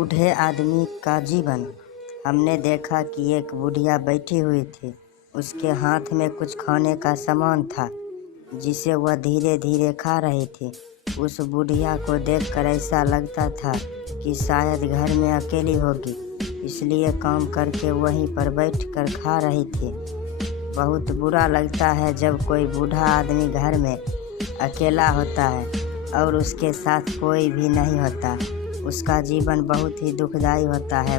बूढ़े आदमी का जीवन। हमने देखा कि एक बुढ़िया बैठी हुई थी। उसके हाथ में कुछ खाने का सामान था जिसे वह धीरे धीरे खा रही थी। उस बुढ़िया को देखकर ऐसा लगता था कि शायद घर में अकेली होगी, इसलिए काम करके वहीं पर बैठकर खा रही थी। बहुत बुरा लगता है जब कोई बूढ़ा आदमी घर में अकेला होता है और उसके साथ कोई भी नहीं होता। उसका जीवन बहुत ही दुखदाई होता है।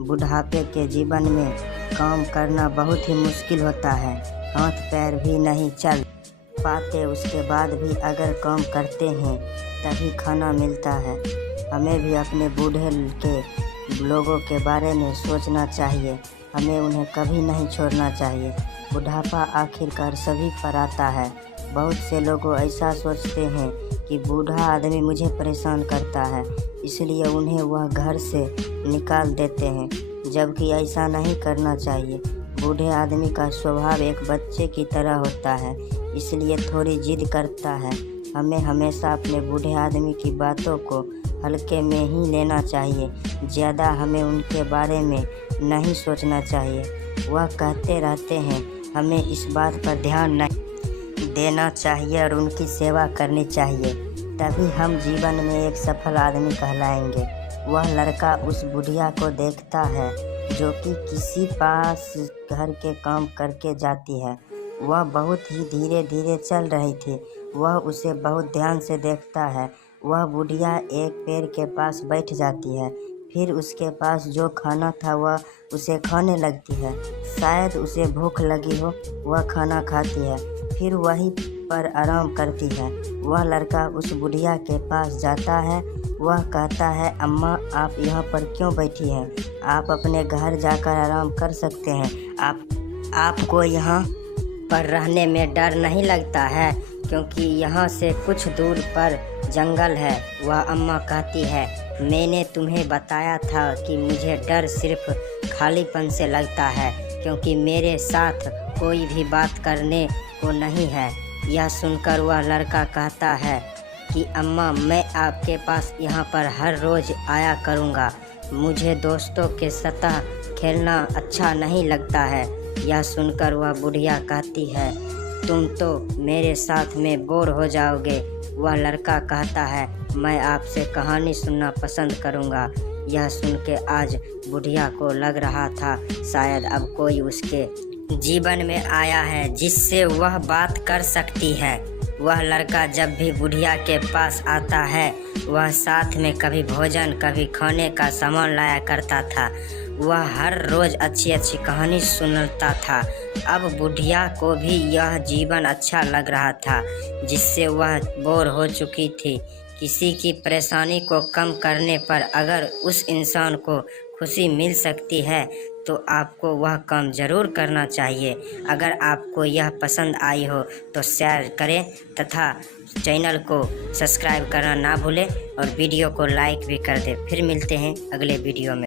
बुढ़ापे के जीवन में काम करना बहुत ही मुश्किल होता है। हाथ पैर भी नहीं चल पाते, उसके बाद भी अगर काम करते हैं तभी खाना मिलता है। हमें भी अपने बूढ़े के लोगों के बारे में सोचना चाहिए। हमें उन्हें कभी नहीं छोड़ना चाहिए। बुढ़ापा आखिरकार सभी पर आता है। बहुत से लोग ऐसा सोचते हैं कि बूढ़ा आदमी मुझे परेशान करता है, इसलिए उन्हें वह घर से निकाल देते हैं, जबकि ऐसा नहीं करना चाहिए। बूढ़े आदमी का स्वभाव एक बच्चे की तरह होता है, इसलिए थोड़ी जिद करता है। हमें हमेशा अपने बूढ़े आदमी की बातों को हल्के में ही लेना चाहिए। ज़्यादा हमें उनके बारे में नहीं सोचना चाहिए। वह कहते रहते हैं, हमें इस बात पर ध्यान नहीं देना चाहिए और उनकी सेवा करनी चाहिए, तभी हम जीवन में एक सफल आदमी कहलाएंगे। वह लड़का उस बुढ़िया को देखता है जो कि किसी पास घर के काम करके जाती है। वह बहुत ही धीरे धीरे चल रही थी। वह उसे बहुत ध्यान से देखता है। वह बुढ़िया एक पेड़ के पास बैठ जाती है, फिर उसके पास जो खाना था वह उसे खाने लगती है। शायद उसे भूख लगी हो, वह खाना खाती है, फिर वहीं पर आराम करती है। वह लड़का उस बुढ़िया के पास जाता है। वह कहता है, अम्मा आप यहाँ पर क्यों बैठी हैं? आप अपने घर जाकर आराम कर सकते हैं। आपको यहाँ पर रहने में डर नहीं लगता है, क्योंकि यहाँ से कुछ दूर पर जंगल है। वह अम्मा कहती है, मैंने तुम्हें बताया था कि मुझे डर सिर्फ खालीपन से लगता है, क्योंकि मेरे साथ कोई भी बात करने को नहीं है। यह सुनकर वह लड़का कहता है कि अम्मा मैं आपके पास यहाँ पर हर रोज़ आया करूँगा। मुझे दोस्तों के साथ खेलना अच्छा नहीं लगता है। यह सुनकर वह बुढ़िया कहती है, तुम तो मेरे साथ में बोर हो जाओगे। वह लड़का कहता है, मैं आपसे कहानी सुनना पसंद करूँगा। यह सुन के आज बुढ़िया को लग रहा था शायद अब कोई उसके जीवन में आया है जिससे वह बात कर सकती है। वह लड़का जब भी बुढ़िया के पास आता है, वह साथ में कभी भोजन कभी खाने का सामान लाया करता था। वह हर रोज़ अच्छी अच्छी कहानी सुनता था। अब बुढ़िया को भी यह जीवन अच्छा लग रहा था, जिससे वह बोर हो चुकी थी। किसी की परेशानी को कम करने पर अगर उस इंसान को खुशी मिल सकती है तो आपको वह काम ज़रूर करना चाहिए। अगर आपको यह पसंद आई हो तो शेयर करें तथा चैनल को सब्सक्राइब करना ना भूलें और वीडियो को लाइक भी कर दें। फिर मिलते हैं अगले वीडियो में।